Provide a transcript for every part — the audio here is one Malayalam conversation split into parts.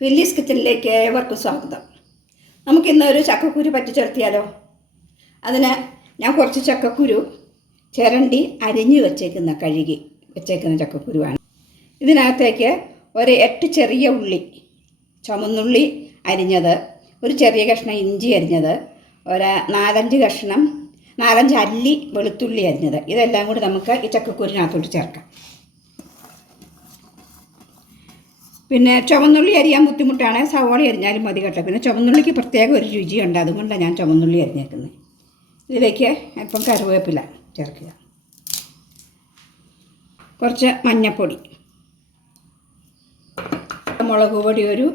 ഫില്ലീസ് കിച്ചണിലേക്ക് ഏവർക്കും സ്വാഗതം. നമുക്കിന്ന് ഒരു ചക്കക്കുരു പറ്റിച്ചെടുത്തിയാലോ അതിന് ഞാൻ കുറച്ച് ചക്കക്കുരു ചിരണ്ടി അരിഞ്ഞ് വെച്ചേക്കുന്ന കഴുകി വെച്ചേക്കുന്ന ചക്കക്കുരുവാണ്. ഇതിനകത്തേക്ക് ഒരു എട്ട് ചെറിയ ഉള്ളി ചുമന്നുള്ളി അരിഞ്ഞത് ഒരു ചെറിയ കഷ്ണം ഇഞ്ചി അരിഞ്ഞത് ഒരു നാലഞ്ച് കഷ്ണം നാലഞ്ച് അല്ലി വെളുത്തുള്ളി അരിഞ്ഞത്. ഇതെല്ലാം കൂടി നമുക്ക് ഈ ചക്കക്കുരിനകത്തോട്ട് ചേർക്കാം. പിന്നെ ചുവന്നുള്ളി അരിയാൻ ബുദ്ധിമുട്ടാണ് സവാള അരിഞ്ഞാലും മതി കേട്ടോ. പിന്നെ ചുവന്നുള്ളിക്ക് പ്രത്യേക ഒരു രുചിയുണ്ട് അതുകൊണ്ടാണ് ഞാൻ ചുവന്നുള്ളി അരിഞ്ഞേക്കുന്നത്. ഇതിലേക്ക് ഇപ്പം കറിവേപ്പില ചേർക്കുക. കുറച്ച് മഞ്ഞപ്പൊടി. മുളക് പൊടി ഒരു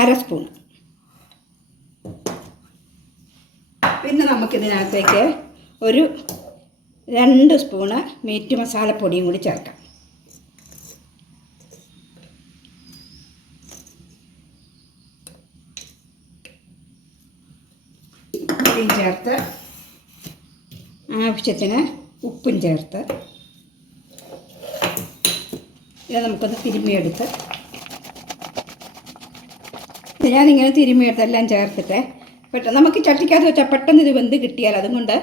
അര സ്പൂൺ. പിന്നെ നമുക്കിതിനകത്തേക്ക് ഒരു രണ്ട് സ്പൂണ് മീറ്റ് മസാലപ്പൊടിയും കൂടി ചേർക്കാം. പൊടിയും ചേർത്ത് ആവശ്യത്തിന് ഉപ്പും ചേർത്ത് ഇത് നമുക്കൊന്ന് തിരുമ്മിയെടുത്ത് ഞാനിങ്ങനെ തിരുമിയെടുത്ത് എല്ലാം ചേർത്തിട്ട് പെട്ടെന്ന് നമുക്ക് ചട്ടിക്കകത്ത് വെച്ചാൽ പെട്ടെന്ന് ഇത് വെന്ത് കിട്ടിയാൽ അതുകൊണ്ട്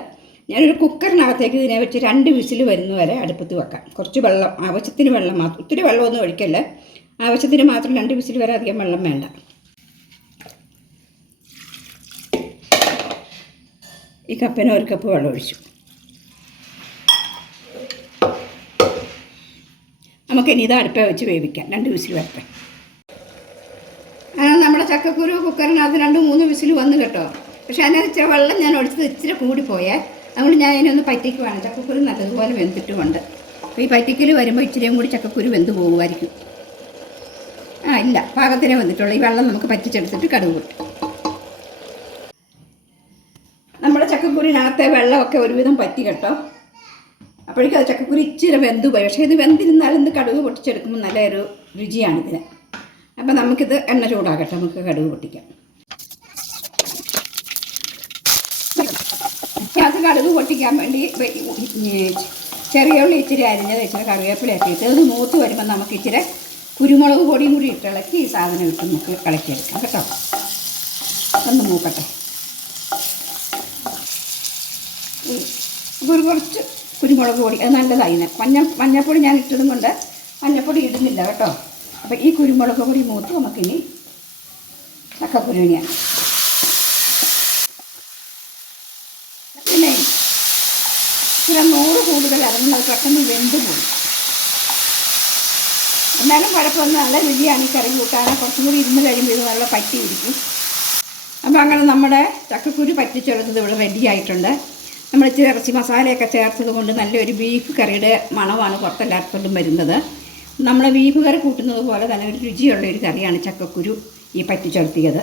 ഞാനൊരു കുക്കറിനകത്തേക്ക് ഇതിനെ വെച്ച് രണ്ട് വിസിൽ വരുന്ന വരെ അടുപ്പത്ത് വെക്കാം. കുറച്ച് വെള്ളം ആവശ്യത്തിന് വെള്ളം മാത്രം ഒത്തിരി വെള്ളമൊന്നും ഒഴിക്കല്ലേ. ആവശ്യത്തിന് മാത്രം രണ്ട് വിസിൽ വരെ അധികം വെള്ളം വേണ്ട. ഈ കപ്പിന് ഒരു കപ്പ് വെള്ളം ഒഴിച്ചു. നമുക്കിനി ഇത് അടുപ്പ വെച്ച് വേവിക്കാം. രണ്ട് വിസിൽ വരട്ടെ അങ്ങനെ നമ്മുടെ ചക്കക്കുരു കുക്കറിനകത്ത് രണ്ട് മൂന്ന് വിസിൽ വന്നു കേട്ടോ. പക്ഷേ അതിനകത്ത് ഇച്ചിരി വെള്ളം ഞാൻ ഒഴിച്ചത് ഇച്ചിരി കൂടിപ്പോയേ. അതുകൊണ്ട് ഞാൻ അതിനൊന്ന് പറ്റിക്കുവാണ്. ചക്കക്കുരു നല്ലതുപോലെ വെന്തിട്ടുമുണ്ട്. അപ്പോൾ ഈ പറ്റിക്കൽ വരുമ്പോൾ ഇച്ചിരിയും കൂടി ചക്കക്കുരു വെന്ത് പോകുമായിരിക്കും. ആ ഇല്ല. പാകത്തിനെ വന്നിട്ടുള്ളൂ. ഈ വെള്ളം നമുക്ക് പറ്റിച്ചെടുത്തിട്ട് കടുക് പൊട്ടും. ചക്കക്കുരിനകത്തെ വെള്ളമൊക്കെ ഒരുവിധം പറ്റി കേട്ടോ. അപ്പോഴേക്കും അത് ചക്കക്കുരി ഇച്ചിരി വെന്തു പോയി. പക്ഷേ ഇത് വെന്തിരുന്നാലും ഇത് കടുക് പൊട്ടിച്ചെടുക്കുമ്പോൾ നല്ലൊരു രുചിയാണ് ഇതിന് അപ്പം നമുക്കിത് എണ്ണ ചൂടാക്കട്ടെ. നമുക്ക് കടുക് പൊട്ടിക്കാം. അത് കടുക് പൊട്ടിക്കാൻ വേണ്ടി ചെറിയ ഉള്ളി ഇച്ചിരി അരിഞ്ഞത് ഇച്ചിരി കറിവേപ്പിലയൊക്കെ ഇട്ട് അത് മൂത്ത് വരുമ്പോൾ നമുക്ക് ഇച്ചിരി കുരുമുളക് പൊടിയും കൂടി ഇട്ടിളക്കി ഈ സാധനം ഇട്ട് നമുക്ക് ഇളക്കിയെടുക്കാം. കേട്ടോ. ഒന്ന് മൂക്കട്ടെ. ഒരു കുറച്ച് കുരുമുളക് പൊടി. അത് നല്ലതായിന് മഞ്ഞ മഞ്ഞപ്പൊടി ഞാൻ ഇട്ടതും കൊണ്ട് മഞ്ഞപ്പൊടി ഇടുന്നില്ല കേട്ടോ. അപ്പോൾ ഈ കുരുമുളക് പൊടി മൂത്ത് നമുക്കിനി ചക്കക്കുരുവിനെയാണ് പിന്നെ ചില നൂറ് കൂടുതൽ അതൊന്നും അത് പെട്ടെന്ന് വെന്ത് പോയി. എന്നാലും കുഴപ്പമൊന്നും നല്ല രുചിയാണ് ഈ കറി കൂട്ടാൻ കുറച്ചും കൂടി ഇരുന്ന് കഴിയുമ്പോൾ ഇത് നല്ല പറ്റിയിരിക്കും. അപ്പോൾ അങ്ങനെ നമ്മുടെ ചക്കക്കുരു പറ്റിച്ചെടുത്തത് ഇവിടെ റെഡി ആയിട്ടുണ്ട്. നമ്മൾ ഇച്ചിരി ഇറച്ചി മസാലയൊക്കെ ചേർത്തത് കൊണ്ട് നല്ലൊരു ബീഫ് കറിയുടെ മണമാണ് പുറത്തെല്ലായിടത്തോട്ടും വരുന്നത്. നമ്മൾ ബീഫ് കറി കൂട്ടുന്നത് പോലെ തന്നെ ഒരു രുചിയുള്ള ഒരു കറിയാണ് ചക്കക്കുരു ഈ പറ്റിച്ചെടുത്തിയത്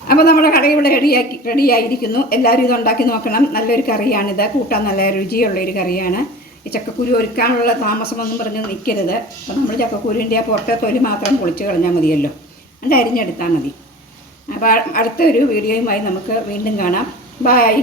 അപ്പോൾ നമ്മുടെ കറി ഇവിടെ റെഡിയാക്കി റെഡിയായിരിക്കുന്നു എല്ലാവരും ഇത് ഉണ്ടാക്കി നോക്കണം. നല്ലൊരു കറിയാണിത്. കൂട്ടാൻ നല്ല രുചിയുള്ള ഒരു കറിയാണ്. ഈ ചക്കക്കുരു ഒരുക്കാനുള്ള താമസമൊന്നും പറഞ്ഞ് നിൽക്കരുത്. അപ്പോൾ നമ്മൾ ചക്കക്കുരുവിന്റെ ആ പുറത്തെ തൊലി മാത്രം പൊളിച്ച് കളഞ്ഞാൽ മതിയല്ലോ. അത് അരിഞ്ഞെടുത്താൽ മതി. അപ്പോൾ അടുത്തൊരു വീഡിയോയുമായി നമുക്ക് വീണ്ടും കാണാം. ബായ്